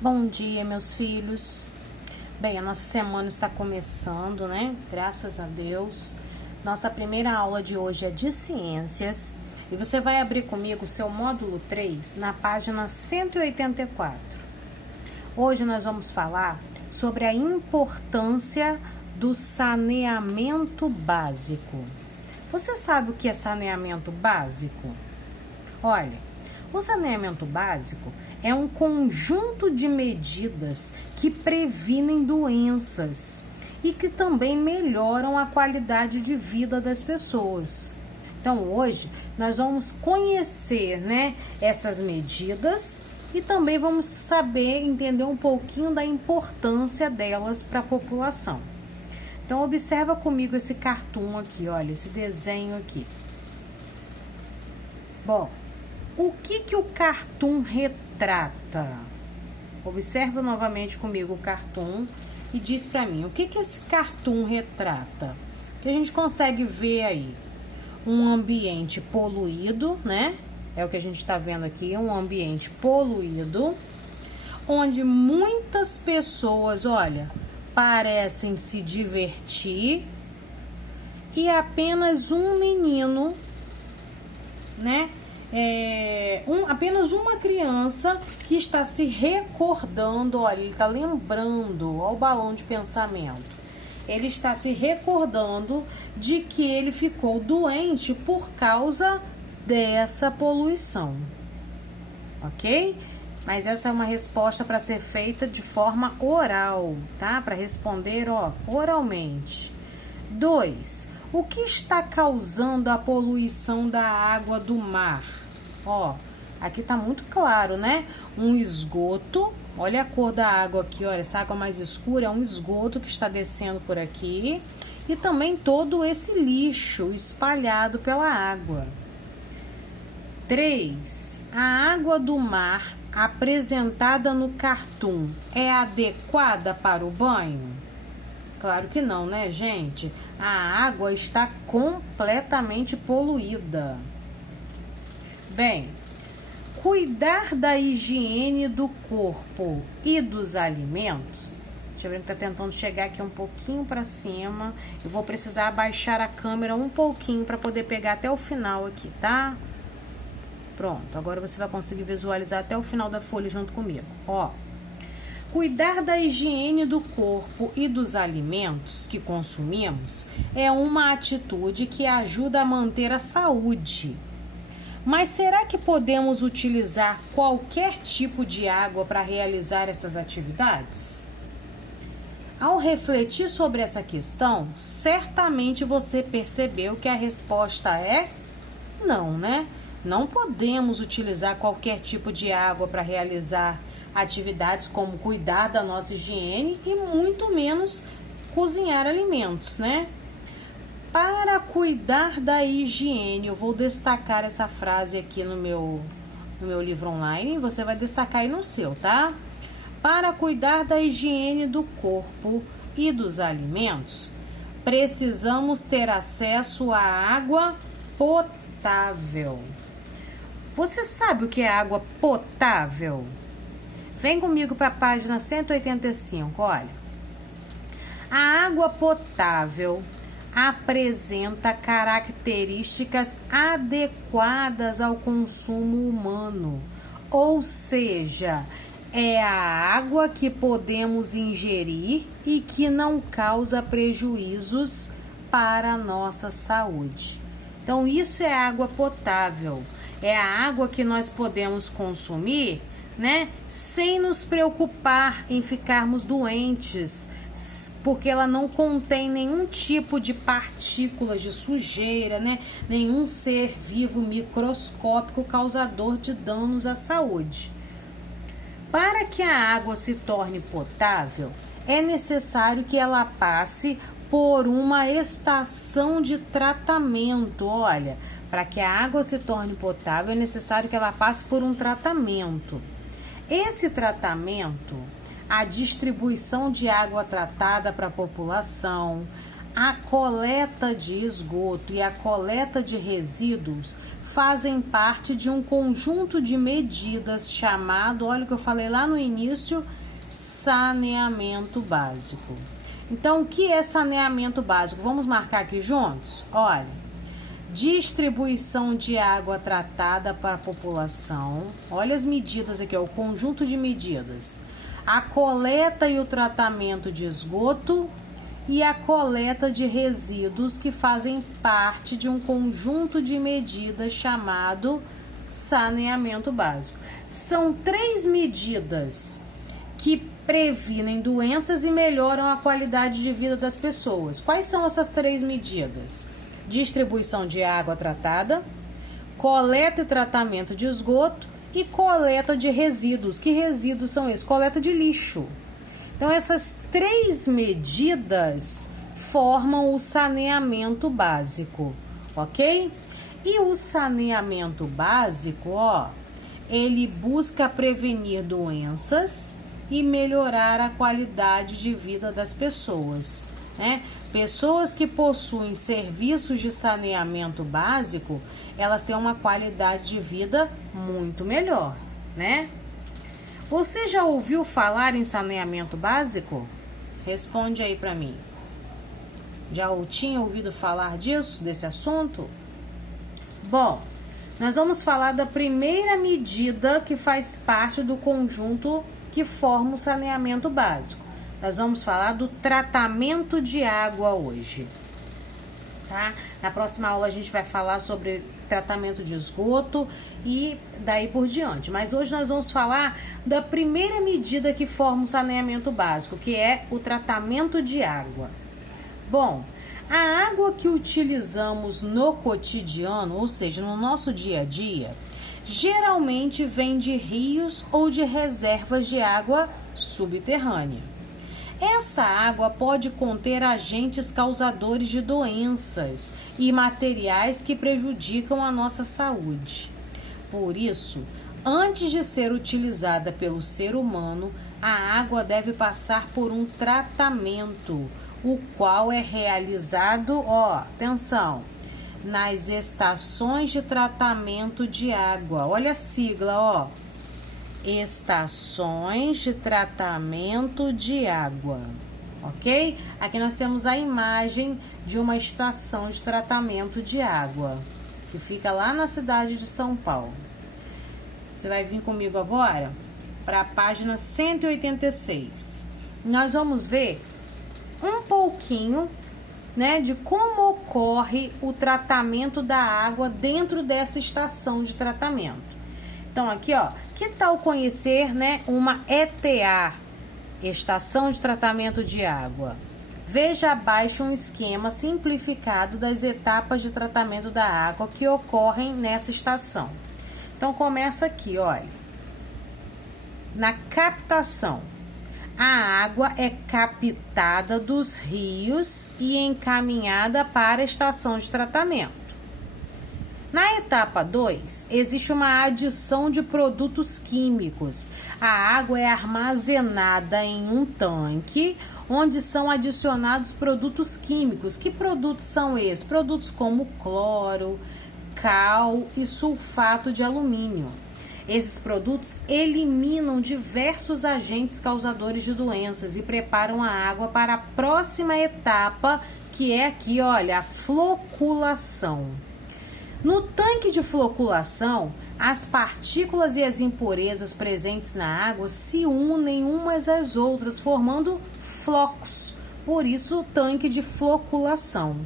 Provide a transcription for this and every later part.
Bom dia, meus filhos. Bem, a nossa semana está começando, né? Graças a Deus. Nossa primeira aula de hoje é de ciências e você vai abrir comigo o seu módulo 3 na página 184. Hoje nós vamos falar sobre a importância do saneamento básico. Você sabe o que é saneamento básico? Olha, o saneamento básico é um conjunto de medidas que previnem doenças e que também melhoram a qualidade de vida das pessoas. Então, hoje nós vamos conhecer, essas medidas e também vamos saber entender um pouquinho da importância delas para a população. Então, observa comigo esse cartoon aqui, olha, esse desenho aqui. Bom, o que o cartoon retrata? Observa novamente comigo o cartoon e diz para mim, o que esse cartoon retrata? Que a gente consegue ver aí um ambiente poluído, né? É o que a gente está vendo aqui, um ambiente poluído, onde muitas pessoas, olha, parecem se divertir e apenas um menino, né? Apenas uma criança que está se recordando, olha, ele está lembrando, olha o balão de pensamento. Ele está se recordando de que ele ficou doente por causa dessa poluição, ok? Mas essa é uma resposta para ser feita de forma oral, tá? Para responder, oralmente. 2. O que está causando a poluição da água do mar? Aqui tá muito claro, né? Um esgoto, olha a cor da água aqui, olha, essa água mais escura é um esgoto que está descendo por aqui e também todo esse lixo espalhado pela água. 3. A água do mar apresentada no cartoon é adequada para o banho? Claro que não, né, gente? A água está completamente poluída. Bem, cuidar da higiene do corpo e dos alimentos. Deixa eu ver que tá tentando chegar aqui um pouquinho para cima. Eu vou precisar abaixar a câmera um pouquinho para poder pegar até o final aqui, tá? Pronto, agora você vai conseguir visualizar até o final da folha junto comigo. Cuidar da higiene do corpo e dos alimentos que consumimos é uma atitude que ajuda a manter a saúde. Mas será que podemos utilizar qualquer tipo de água para realizar essas atividades? Ao refletir sobre essa questão, certamente você percebeu que a resposta é não, né? Não podemos utilizar qualquer tipo de água para realizar atividades como cuidar da nossa higiene e muito menos cozinhar alimentos, né? Para cuidar da higiene, eu vou destacar essa frase aqui no meu livro online, você vai destacar aí no seu, tá? Para cuidar da higiene do corpo e dos alimentos, precisamos ter acesso à água potável. Você sabe o que é água potável? Vem comigo para a página 185, olha. A água potável apresenta características adequadas ao consumo humano, ou seja, é a água que podemos ingerir e que não causa prejuízos para a nossa saúde. Então, isso é água potável, é a água que nós podemos consumir, né, sem nos preocupar em ficarmos doentes, porque ela não contém nenhum tipo de partículas de sujeira, né, nenhum ser vivo microscópico causador de danos à saúde. Para que a água se torne potável, é necessário que ela passe por uma estação de tratamento. Olha, para que a água se torne potável, é necessário que ela passe por um tratamento. Esse tratamento, a distribuição de água tratada para a população, A coleta de esgoto e a coleta de resíduos fazem parte de um conjunto de medidas chamado, olha o que eu falei lá no início, saneamento básico. Então, o que é saneamento básico? Vamos marcar aqui juntos? Olha, distribuição de água tratada para a população. Olha as medidas aqui, ó, o conjunto de medidas. A coleta e o tratamento de esgoto e a coleta de resíduos que fazem parte de um conjunto de medidas chamado saneamento básico. São 3 medidas que previnem doenças e melhoram a qualidade de vida das pessoas. Quais são essas 3 medidas? Distribuição de água tratada, coleta e tratamento de esgoto e coleta de resíduos. Que resíduos são esses? Coleta de lixo. Então, essas 3 medidas formam o saneamento básico, ok? E o saneamento básico, ó, ele busca prevenir doenças e melhorar a qualidade de vida das pessoas, né? Pessoas que possuem serviços de saneamento básico, elas têm uma qualidade de vida muito melhor, né? Você já ouviu falar em saneamento básico? Responde aí para mim. Já tinha ouvido falar disso, desse assunto? Bom, nós vamos falar da primeira medida que faz parte do conjunto que forma o saneamento básico. Nós vamos falar do tratamento de água hoje, tá? Na próxima aula a gente vai falar sobre tratamento de esgoto e daí por diante. Mas hoje nós vamos falar da primeira medida que forma o saneamento básico, que é o tratamento de água. Bom, a água que utilizamos no cotidiano, ou seja, no nosso dia a dia, geralmente vem de rios ou de reservas de água subterrânea. Essa água pode conter agentes causadores de doenças e materiais que prejudicam a nossa saúde. Por isso, antes de ser utilizada pelo ser humano, a água deve passar por um tratamento, o qual é realizado, ó, atenção, nas estações de tratamento de água. Olha a sigla, ó. Estações de tratamento de água, ok? Aqui nós temos a imagem de uma estação de tratamento de água, que fica lá na cidade de São Paulo. Você vai vir comigo agora para a página 186. Nós vamos ver um pouquinho, né, de como ocorre o tratamento da água dentro dessa estação de tratamento. Então, aqui, ó, que tal conhecer, né, uma ETA, Estação de Tratamento de Água? Veja abaixo um esquema simplificado das etapas de tratamento da água que ocorrem nessa estação. Então, começa aqui, olha. Na captação, a água é captada dos rios e encaminhada para a estação de tratamento. Na etapa 2, existe uma adição de produtos químicos. A água é armazenada em um tanque, onde são adicionados produtos químicos. Que produtos são esses? Produtos como cloro, cal e sulfato de alumínio. Esses produtos eliminam diversos agentes causadores de doenças e preparam a água para a próxima etapa, que é aqui, olha, a floculação. No tanque de floculação, as partículas e as impurezas presentes na água se unem umas às outras, formando flocos. Por isso, o tanque de floculação.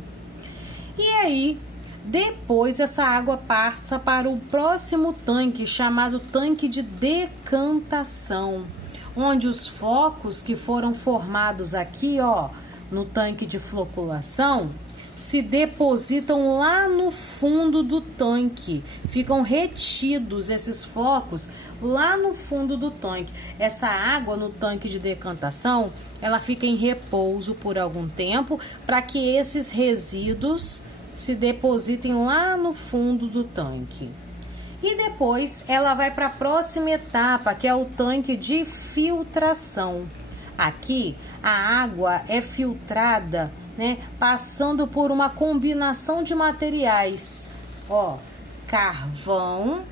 E aí, depois essa água passa para o próximo tanque, chamado tanque de decantação, onde os flocos que foram formados aqui, ó, no tanque de floculação, se depositam lá no fundo do tanque, ficam retidos esses flocos lá no fundo do tanque. Essa água no tanque de decantação, ela fica em repouso por algum tempo para que esses resíduos se depositem lá no fundo do tanque. E depois ela vai para a próxima etapa, que é o tanque de filtração. Aqui a água é filtrada né? Passando por uma combinação de materiais, ó, carvão,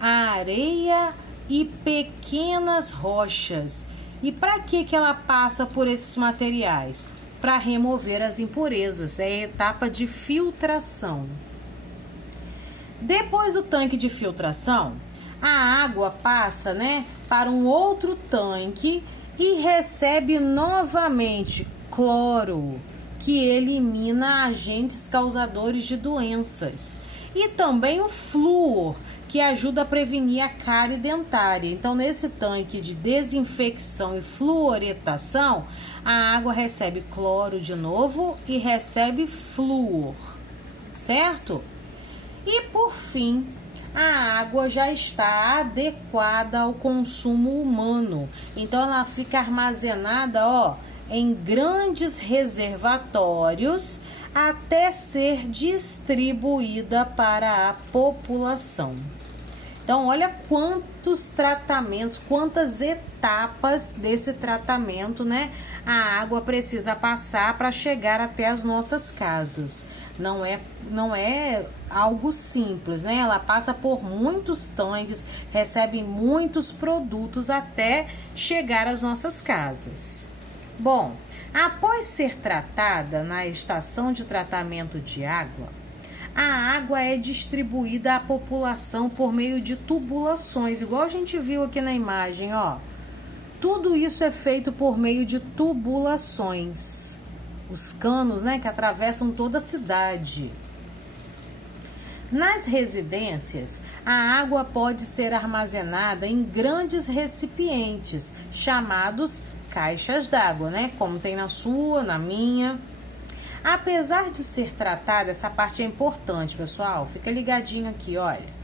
areia e pequenas rochas. E para que ela passa por esses materiais? Para remover as impurezas, é a etapa de filtração. Depois do tanque de filtração, a água passa, né, para um outro tanque e recebe novamente cloro, que elimina agentes causadores de doenças. E também o flúor, que ajuda a prevenir a cárie dentária. Então, nesse tanque de desinfecção e fluoretação, a água recebe cloro de novo e recebe flúor, certo? E por fim, a água já está adequada ao consumo humano. Então, ela fica armazenada, ó, em grandes reservatórios até ser distribuída para a população. Então, olha quantos tratamentos, quantas etapas desse tratamento, né, a água precisa passar para chegar até as nossas casas. Não é algo simples, né? Ela passa por muitos tanques, recebe muitos produtos até chegar às nossas casas. Bom, após ser tratada na estação de tratamento de água, a água é distribuída à população por meio de tubulações, igual a gente viu aqui na imagem, ó. Tudo isso é feito por meio de tubulações, os canos, né, que atravessam toda a cidade. Nas residências, a água pode ser armazenada em grandes recipientes, chamados caixas d'água, né, como tem na sua, na minha. Apesar de ser tratada, essa parte é importante, pessoal, fica ligadinho aqui, olha.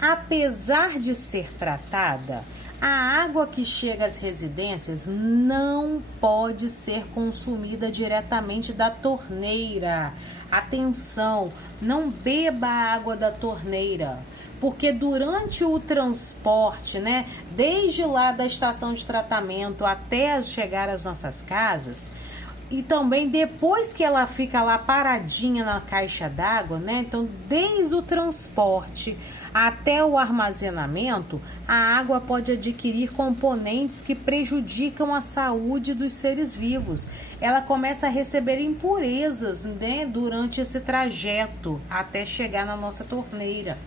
Apesar de ser tratada, a água que chega às residências não pode ser consumida diretamente da torneira. Atenção, não beba a água da torneira, porque durante o transporte, né, desde lá da estação de tratamento até chegar às nossas casas, e também depois que ela fica lá paradinha na caixa d'água, né? Então, desde o transporte até o armazenamento, a água pode adquirir componentes que prejudicam a saúde dos seres vivos. Ela começa a receber impurezas, né, durante esse trajeto até chegar na nossa torneira.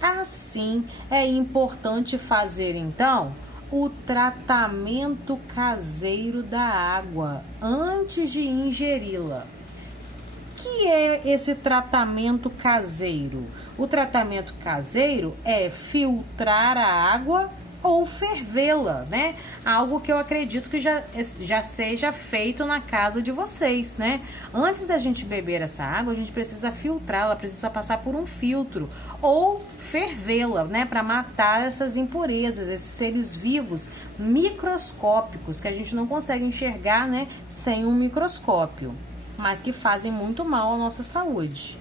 Assim, é importante fazer, então, o tratamento caseiro da água antes de ingeri-la. Que é esse tratamento caseiro? O tratamento caseiro é filtrar a água ou fervê-la, né? Algo que eu acredito que já seja feito na casa de vocês, né? Antes da gente beber essa água, a gente precisa filtrá-la, precisa passar por um filtro ou fervê-la, né? Para matar essas impurezas, esses seres vivos microscópicos que a gente não consegue enxergar, né? Sem um microscópio, mas que fazem muito mal à nossa saúde.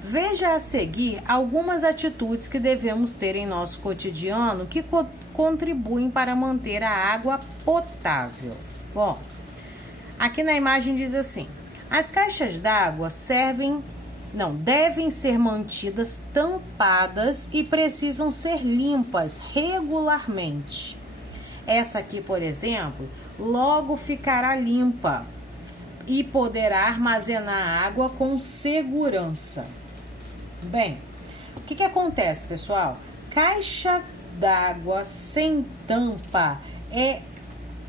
Veja a seguir algumas atitudes que devemos ter em nosso cotidiano que contribuem para manter a água potável. Bom, aqui na imagem diz assim: as caixas d'água devem ser mantidas tampadas e precisam ser limpas regularmente. Essa aqui, por exemplo, logo ficará limpa e poderá armazenar água com segurança. Bem, o que acontece, pessoal? Caixa d'água sem tampa é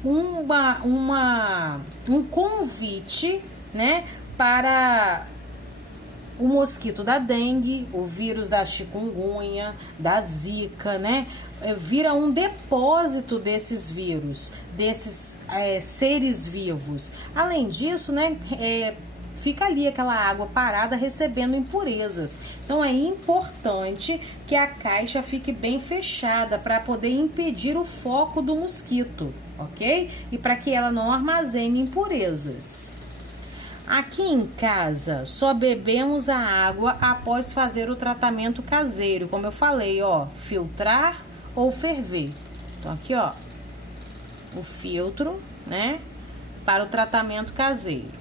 um convite, né, para o mosquito da dengue, o vírus da chikungunya, da zika, né? Vira um depósito desses vírus, desses seres vivos. Além disso, né, fica ali aquela água parada recebendo impurezas. Então é importante que a caixa fique bem fechada para poder impedir o foco do mosquito, ok? E para que ela não armazene impurezas. Aqui em casa, só bebemos a água após fazer o tratamento caseiro, como eu falei, ó, filtrar ou ferver. Então aqui, ó, o filtro, né, para o tratamento caseiro.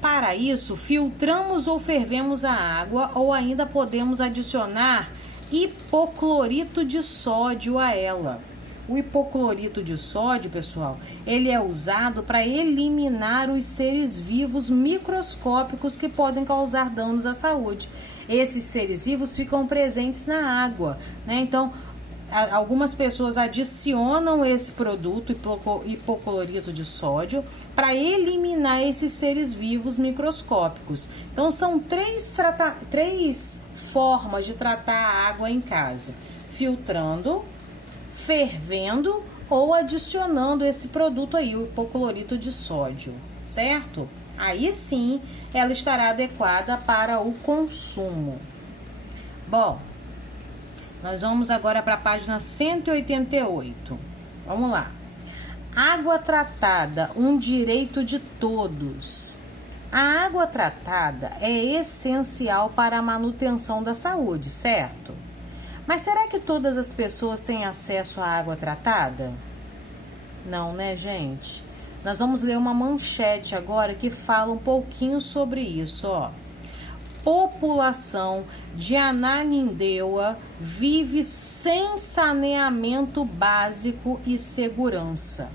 Para isso, filtramos ou fervemos a água ou ainda podemos adicionar hipoclorito de sódio a ela. O hipoclorito de sódio, pessoal, ele é usado para eliminar os seres vivos microscópicos que podem causar danos à saúde. Esses seres vivos ficam presentes na água, né? Então, algumas pessoas adicionam esse produto, hipoclorito de sódio, para eliminar esses seres vivos microscópicos. Então, são três formas de tratar a água em casa: filtrando, fervendo ou adicionando esse produto aí, o hipoclorito de sódio, certo? Aí sim, ela estará adequada para o consumo. Bom, nós vamos agora para a página 188. Vamos lá. Água tratada, um direito de todos. A água tratada é essencial para a manutenção da saúde, certo? Mas será que todas as pessoas têm acesso à água tratada? Não, né, gente? Nós vamos ler uma manchete agora que fala um pouquinho sobre isso, ó. População de Ananindeua vive sem saneamento básico e segurança.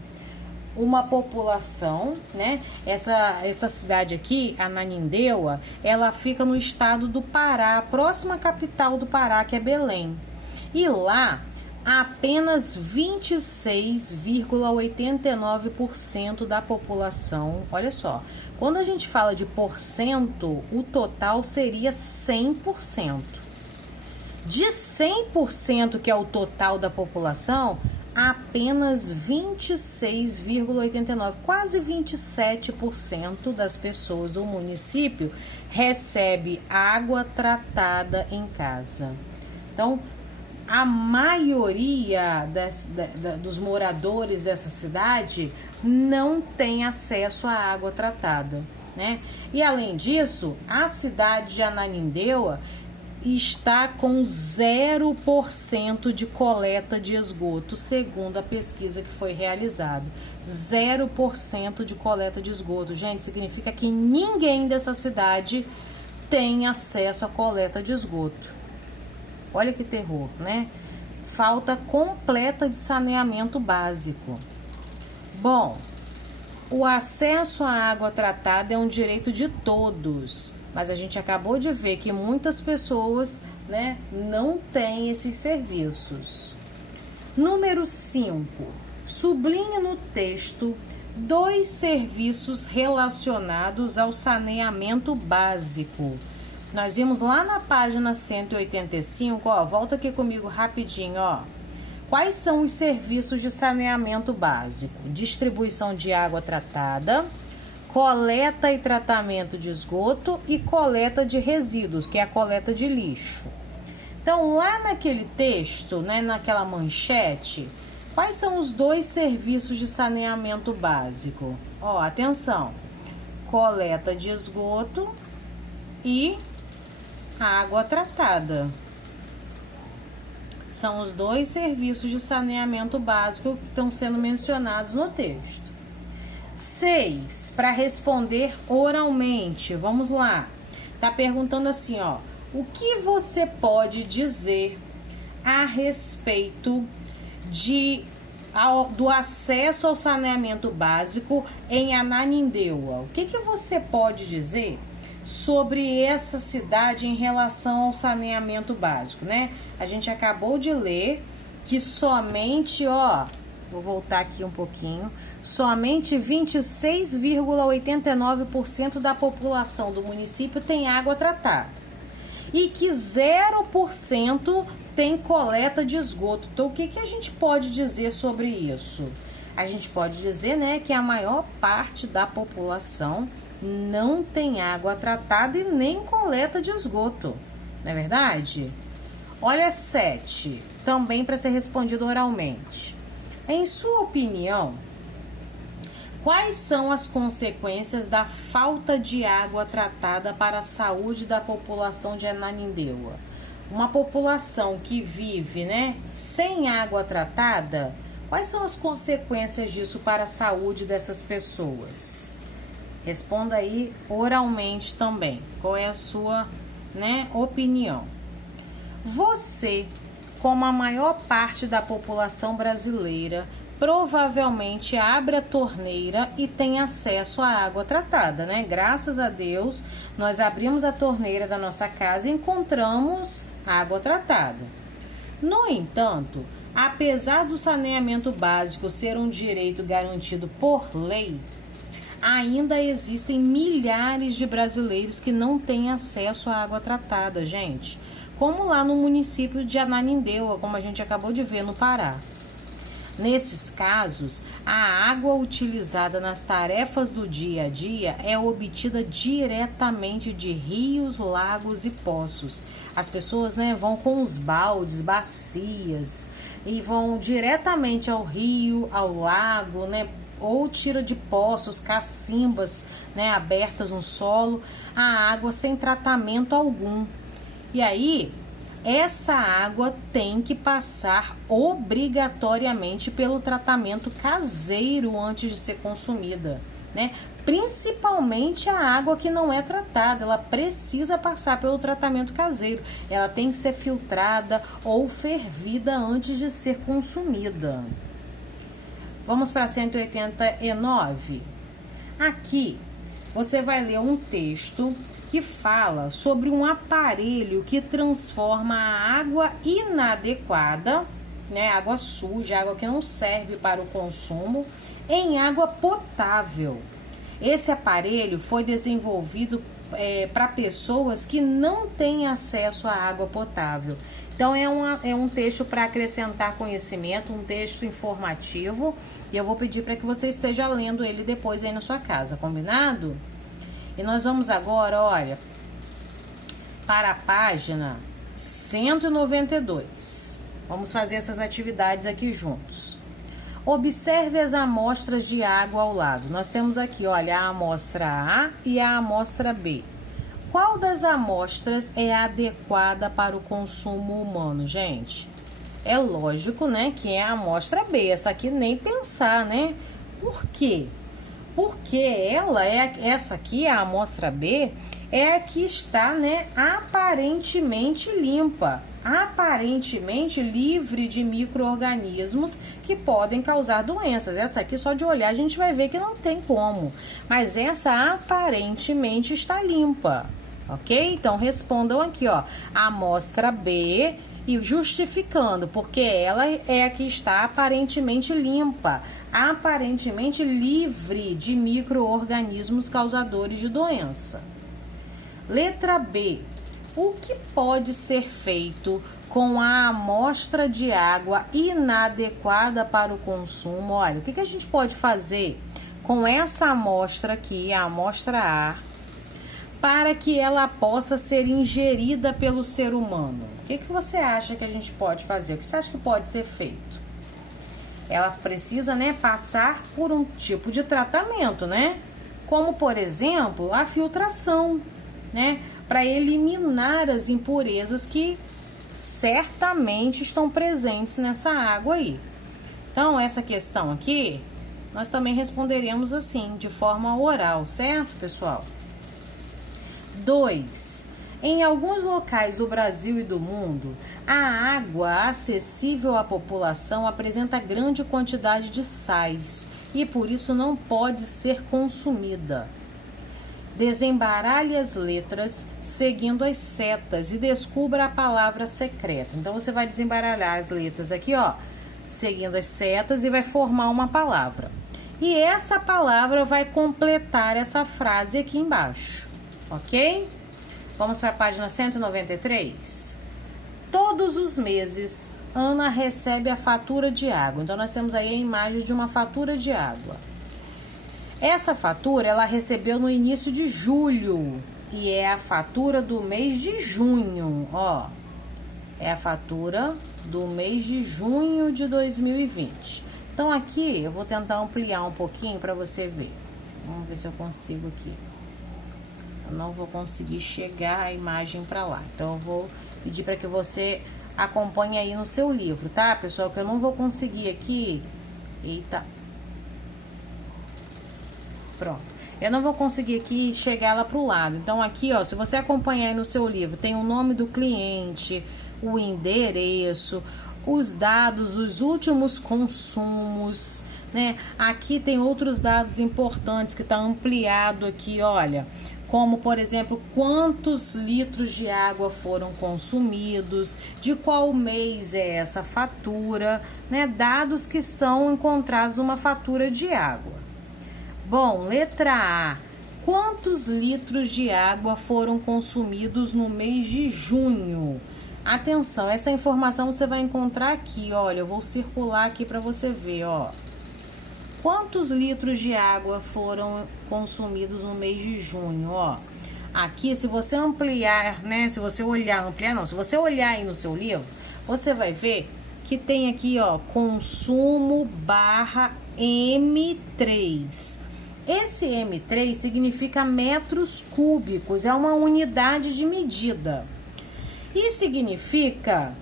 Uma população, né? Essa cidade aqui, Ananindeua, ela fica no estado do Pará, próxima à capital do Pará, que é Belém. E lá, apenas 26,89% da população, olha só, quando a gente fala de porcento, o total seria 100%. De 100% que é o total da população, apenas 26,89%, quase 27% das pessoas do município recebe água tratada em casa. Então, a maioria dos moradores dessa cidade não tem acesso à água tratada, né? E além disso, a cidade de Ananindeua está com 0% de coleta de esgoto, segundo a pesquisa que foi realizada. 0% de coleta de esgoto. Gente, significa que ninguém dessa cidade tem acesso à coleta de esgoto. Olha que terror, né? Falta completa de saneamento básico. Bom, o acesso à água tratada é um direito de todos, mas a gente acabou de ver que muitas pessoas, né, não têm esses serviços. Número 5. Sublinhe no texto 2 serviços relacionados ao saneamento básico. Nós vimos lá na página 185, ó, volta aqui comigo rapidinho, ó. Quais são os serviços de saneamento básico? Distribuição de água tratada, coleta e tratamento de esgoto e coleta de resíduos, que é a coleta de lixo. Então, lá naquele texto, né, naquela manchete, quais são os 2 serviços de saneamento básico? Ó, atenção, coleta de esgoto e água tratada. São os 2 serviços de saneamento básico que estão sendo mencionados no texto. 6. Para responder oralmente, vamos lá. Tá perguntando assim, ó. O que você pode dizer a respeito do acesso ao saneamento básico em Ananindeua? O que você pode dizer sobre essa cidade em relação ao saneamento básico, né? A gente acabou de ler que somente, ó, vou voltar aqui um pouquinho, somente 26,89% da população do município tem água tratada e que 0% tem coleta de esgoto. Então, o que a gente pode dizer sobre isso? A gente pode dizer, né, que a maior parte da população não tem água tratada e nem coleta de esgoto, não é verdade? Olha 7, também para ser respondido oralmente. Em sua opinião, quais são as consequências da falta de água tratada para a saúde da população de Ananindeua? Uma população que vive, né, sem água tratada, quais são as consequências disso para a saúde dessas pessoas? Responda aí oralmente também. Qual é a sua, opinião? Você, como a maior parte da população brasileira, provavelmente abre a torneira e tem acesso à água tratada, né? Graças a Deus, nós abrimos a torneira da nossa casa e encontramos água tratada. No entanto, apesar do saneamento básico ser um direito garantido por lei, ainda existem milhares de brasileiros que não têm acesso à água tratada, gente. Como lá no município de Ananindeua, como a gente acabou de ver no Pará. Nesses casos, a água utilizada nas tarefas do dia a dia é obtida diretamente de rios, lagos e poços. As pessoas, vão com os baldes, bacias e vão diretamente ao rio, ao lago, ou tira de poços, cacimbas, abertas no solo, a água sem tratamento algum. E aí, essa água tem que passar obrigatoriamente pelo tratamento caseiro antes de ser consumida, Principalmente a água que não é tratada, ela precisa passar pelo tratamento caseiro. Ela tem que ser filtrada ou fervida antes de ser consumida. Vamos para 189. Aqui você vai ler um texto que fala sobre um aparelho que transforma a água inadequada, água suja, água que não serve para o consumo, em água potável. Esse aparelho foi desenvolvido para pessoas que não têm acesso à água potável. Então é um texto para acrescentar conhecimento, um texto informativo, e eu vou pedir para que você esteja lendo ele depois aí na sua casa, combinado? E nós vamos agora, olha, para a página 192. Vamos fazer essas atividades aqui juntos. Observe as amostras de água ao lado. Nós temos aqui, olha, a amostra A e a amostra B. Qual das amostras é adequada para o consumo humano, gente? É lógico, que é a amostra B. Essa aqui nem pensar, Por quê? Porque essa aqui, a amostra B, é a que está, aparentemente limpa, aparentemente livre de micro-organismos que podem causar doenças. Essa aqui, só de olhar, a gente vai ver que não tem como. Mas essa aparentemente está limpa, ok? Então, respondam aqui, ó, a amostra B e justificando, porque ela é a que está aparentemente limpa, aparentemente livre de micro-organismos causadores de doença. Letra B. O que pode ser feito com a amostra de água inadequada para o consumo? Olha, o que a gente pode fazer com essa amostra aqui, a amostra A, para que ela possa ser ingerida pelo ser humano? O que você acha que a gente pode fazer? O que você acha que pode ser feito? Ela precisa, passar por um tipo de tratamento, Como, por exemplo, a filtração, para eliminar as impurezas que certamente estão presentes nessa água aí. Então, essa questão aqui, nós também responderemos assim, de forma oral, certo, pessoal? 2. Em alguns locais do Brasil e do mundo, a água acessível à população apresenta grande quantidade de sais e por isso não pode ser consumida. Desembaralhe as letras seguindo as setas e descubra a palavra secreta. Então, você vai desembaralhar as letras aqui, ó, seguindo as setas e vai formar uma palavra. E essa palavra vai completar essa frase aqui embaixo, ok? Vamos para a página 193. Todos os meses, Ana recebe a fatura de água. Então, nós temos aí a imagem de uma fatura de água. Essa fatura, ela recebeu no início de julho. E é a fatura do mês de junho, ó. É a fatura do mês de junho de 2020. Então, aqui, eu vou tentar ampliar um pouquinho para você ver. Vamos ver se eu consigo aqui. Eu não vou conseguir chegar a imagem para lá. Então, eu vou pedir para que você acompanhe aí no seu livro, tá, pessoal? Que eu não vou conseguir aqui. Eita. Pronto. Eu não vou conseguir aqui chegar lá pro lado. Então aqui, ó, se você acompanhar aí no seu livro, tem o nome do cliente, o endereço, os dados, os últimos consumos, né? Aqui tem outros dados importantes que tá ampliado aqui, olha, como por exemplo, quantos litros de água foram consumidos, de qual mês é essa fatura, né? Dados que são encontrados numa fatura de água. Bom, letra A. Quantos litros de água foram consumidos no mês de junho? Atenção, essa informação você vai encontrar aqui, olha, eu vou circular aqui para você ver, ó. Quantos litros de água foram consumidos no mês de junho, ó? Aqui, se você ampliar, né, se você olhar, se você olhar aí no seu livro, você vai ver que tem aqui, ó, consumo barra M3. Esse M3 significa metros cúbicos, é uma unidade de medida. E significa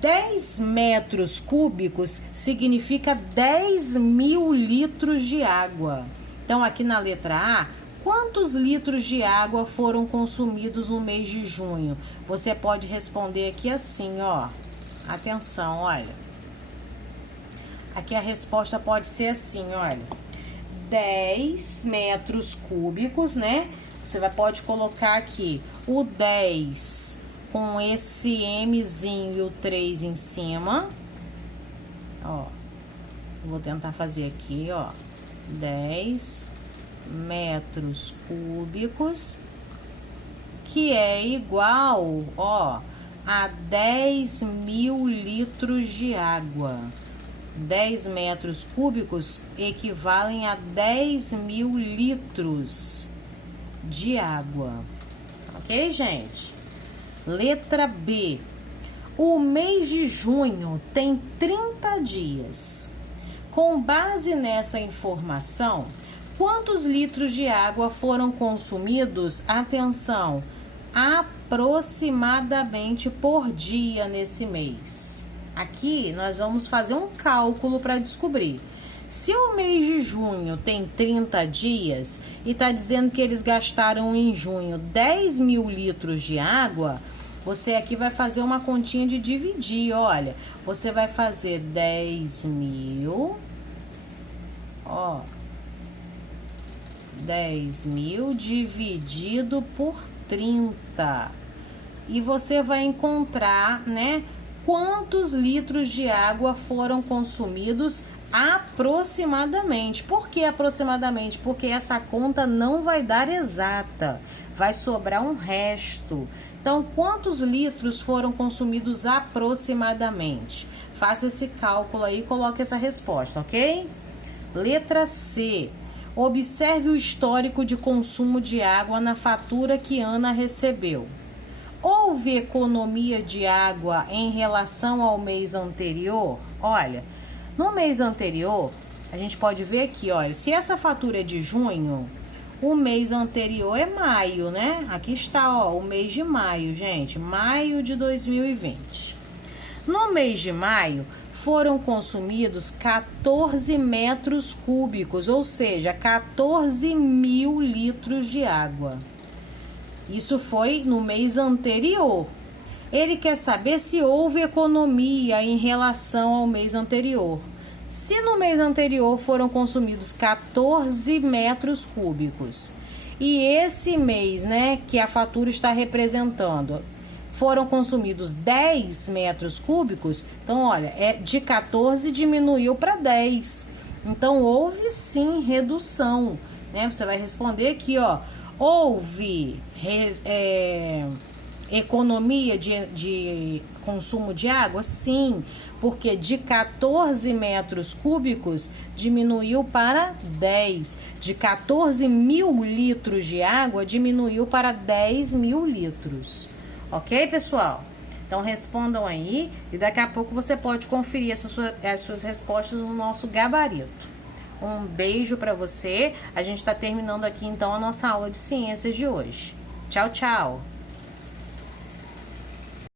10 metros cúbicos significa 10.000 litros de água. Então, aqui na letra A, quantos litros de água foram consumidos no mês de junho? Você pode responder aqui assim, ó. Atenção, olha. Aqui a resposta pode ser assim, olha. 10 metros cúbicos, né? Você pode colocar aqui o 10 com esse Mzinho e o 3 em cima. Ó, vou tentar fazer aqui, ó. 10 metros cúbicos, que é igual, ó, a 10.000 litros de água. 10 metros cúbicos equivalem a 10.000 litros de água. Ok, gente? Letra B. O mês de junho tem 30 dias. Com base nessa informação, quantos litros de água foram consumidos? Atenção, aproximadamente por dia nesse mês. Aqui nós vamos fazer um cálculo para descobrir. Se o mês de junho tem 30 dias e está dizendo que eles gastaram em junho 10.000 litros de água, você aqui vai fazer uma continha de dividir, olha. Você vai fazer 10.000, ó, 10.000 dividido por 30. E você vai encontrar, né, quantos litros de água foram consumidos aproximadamente. Por que aproximadamente? Porque essa conta não vai dar exata, vai sobrar um resto. Então, quantos litros foram consumidos aproximadamente? Faça esse cálculo aí e coloque essa resposta, ok? Letra C. Observe o histórico de consumo de água na fatura que Ana recebeu. Houve economia de água em relação ao mês anterior? Olha, no mês anterior, a gente pode ver aqui, olha, se essa fatura é de junho, o mês anterior é maio, né? Aqui está, ó, o mês de maio, gente, maio de 2020. No mês de maio, foram consumidos 14 metros cúbicos, ou seja, 14.000 litros de água. Isso foi no mês anterior. Ele quer saber se houve economia em relação ao mês anterior. Se no mês anterior foram consumidos 14 metros cúbicos e esse mês, né, que a fatura está representando, foram consumidos 10 metros cúbicos, então, olha, de 14 diminuiu para 10. Então, houve sim redução, né? Você vai responder aqui, ó, houve economia de consumo de água? Sim, porque de 14 metros cúbicos diminuiu para 10. De 14.000 litros de água diminuiu para 10.000 litros. Ok, pessoal? Então respondam aí e daqui a pouco você pode conferir as suas respostas no nosso gabarito. Um beijo para você. A gente está terminando aqui então a nossa aula de ciências de hoje. Tchau, tchau!